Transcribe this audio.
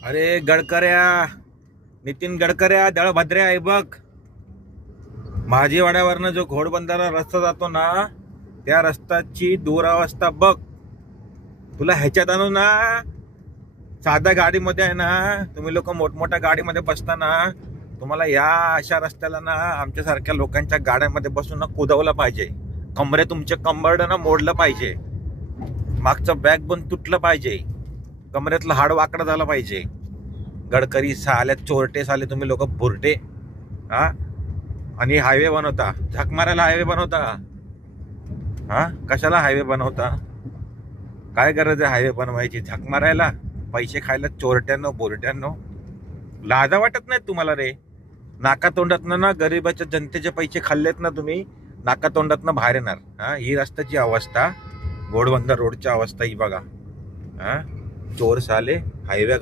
अरे गडकऱ्या, नितीन गडकऱ्या, दळभद्र्या आहे बघ. माझीवाड्यावरनं जो घोडबंदरला रस्ता जातो ना, त्या रस्त्याची दुरावस्था बघ. तुला ह्याच्यात आणू ना, साध्या गाडीमध्ये आहे ना, तुम्ही लोक मोठमोठ्या गाडीमध्ये बसताना तुम्हाला या अशा रस्त्याला ना आमच्यासारख्या लोकांच्या गाड्यांमध्ये बसून ना कुदवलं पाहिजे. कमरे तुमचे कंबरड ना मोडलं पाहिजे, मागचं बॅकबोन तुटलं पाहिजे, कमरेतलं हाड वाकडं झालं पाहिजे. गडकरी साले, चोरटे साले तुम्ही लोक, बुरटे. हा, आणि हायवे बनवता, झक मारायला हायवे बनवता. हा, कशाला हायवे बनवता? काय गरज आहे हायवे बनवायची? झक मारायला, पैसे खायला, चोरट्यांनो, बोरट्यांनो. लाजा वाटत नाहीत तुम्हाला रे? नाकातोंडातनं ना गरीबाच्या जनतेचे पैसे खाल्लेत ना तुम्ही, नाकातोंडातनं बाहेर येणार. हा, ही रस्त्याची अवस्था, घोडबंदर रोडची अवस्था ही बघा. हा, चोर साले हायवे